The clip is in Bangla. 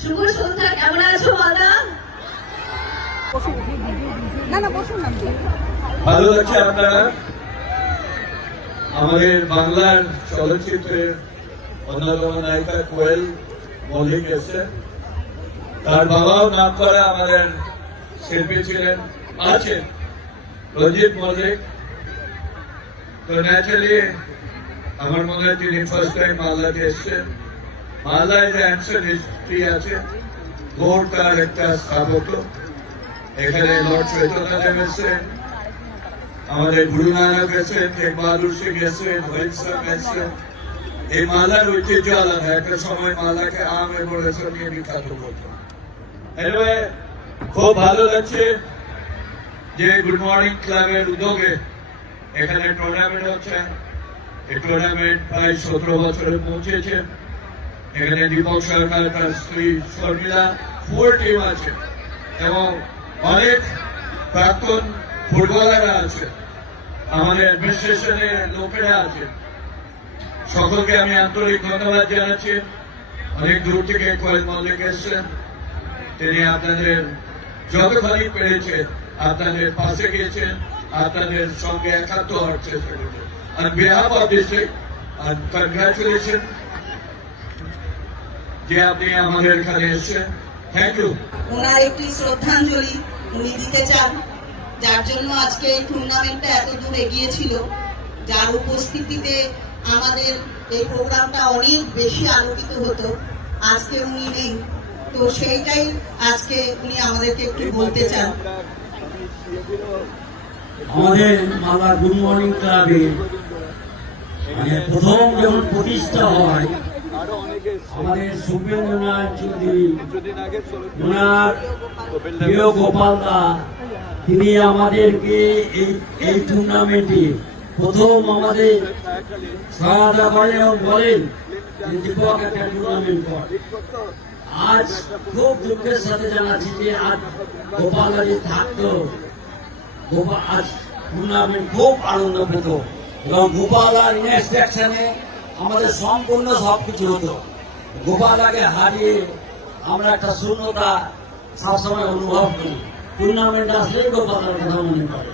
শুভ সন্ধ্যা কেমন আছো মাদা না না বসুন না। ভালো লাগছে আপনারা? আমাদের বাংলার চলচ্চিত্রের অন্যতম নায়িকা কোয়েল মল্লিক এসছে তার বাবাও নাম করা আমাদের শিল্পী ছিলেন আছেন রঞ্জিত মল্লিক। তো ন্যাচারালি আমার মনে হয় তিনি ফার্স্ট টাইম মালদাতে এসছেন। মালদায় যে অ্যান্সার হিস্ট্রি আছে। গৌড় তার একটা স্থাপত্য। এখানে লর্ড চৈতন্যদেব এসছেন আমাদের গুরু নানক গেছেন টেক বাহাদুর সিং গেছেন হরিত সিং গেছেন এই মালার ঐতিহ্য আলাদা। একটা সময় মালাকে আম এবং রেশম নিয়ে বিখ্যাত করতো Anyway, খুব ভালো লাগছে যে গুড মর্নিং ক্লাবের উদ্যোগে এখানে টুর্নামেন্ট হচ্ছে। এই টুর্নামেন্ট প্রায় সতেরো বছরে পৌঁছেছে। এখানে দীপক সরকার তার স্ত্রী শর্মিলা ফুল টিম আছে এবং অনেক প্রাক্তন ফুটবলাররা আছে। আমাদের অ্যাডমিনিস্ট্রেশনের লোকেরা আছে। সকলকে আমি আন্তরিক ধন্যবাদ জানাচ্ছি। অনেক দূর থেকে কয়েক মল্লিক এসছেন। তিনি আপনাদের যতখানি পেরেছে আপনাদের পাশে গিয়েছেন আপনাদের সঙ্গে একাত্ম হওয়ার চেষ্টা করেছেন behalf of district, and congratulations. যে আপনি আমাদের এখানে এসেছেন থ্যাংক ইউ ওনার একটি শ্রদ্ধাঞ্জলি উনি দিতে চান যার জন্য আজকে এই টুর্নামেন্টটা এত দূর এগিয়েছিল যার উপস্থিতিতে আমাদের এই প্রোগ্রামটা অনেক বেশি আলোকিত হতো আজকে উনি নেই। তো সেইটাই আজকে উনি আমাদেরকে একটু বলতে চান। আমাদের মালদা গুড মর্নিং ক্লাবে প্রথম যখন প্রতিষ্ঠা হয় আমাদের সুপ্রেন্দ্রনাথ চৌধুরী ওনার প্রিয় গোপাল দা তিনি আমাদেরকে এই এই টুর্নামেন্টে প্রথম আমাদের সহায়তা করেন এবং বলেন দীপক একটা টুর্নামেন্ট কর। আজ খুব দুঃখের সাথে জানাচ্ছি যে আজ গোপাল থাকতো গোপাল আজ টুর্নামেন্ট খুব আনন্দ পেত। এবং গোপাল আর ইনস্ট্রাকশনে আমাদের সম্পূর্ণ সব কিছু হতো গোপালাকে হারিয়ে আমরা একটা শূন্যতা সবসময় অনুভব করি। টুর্নামেন্ট আসলেই গোপালের কথা মনে পড়ে।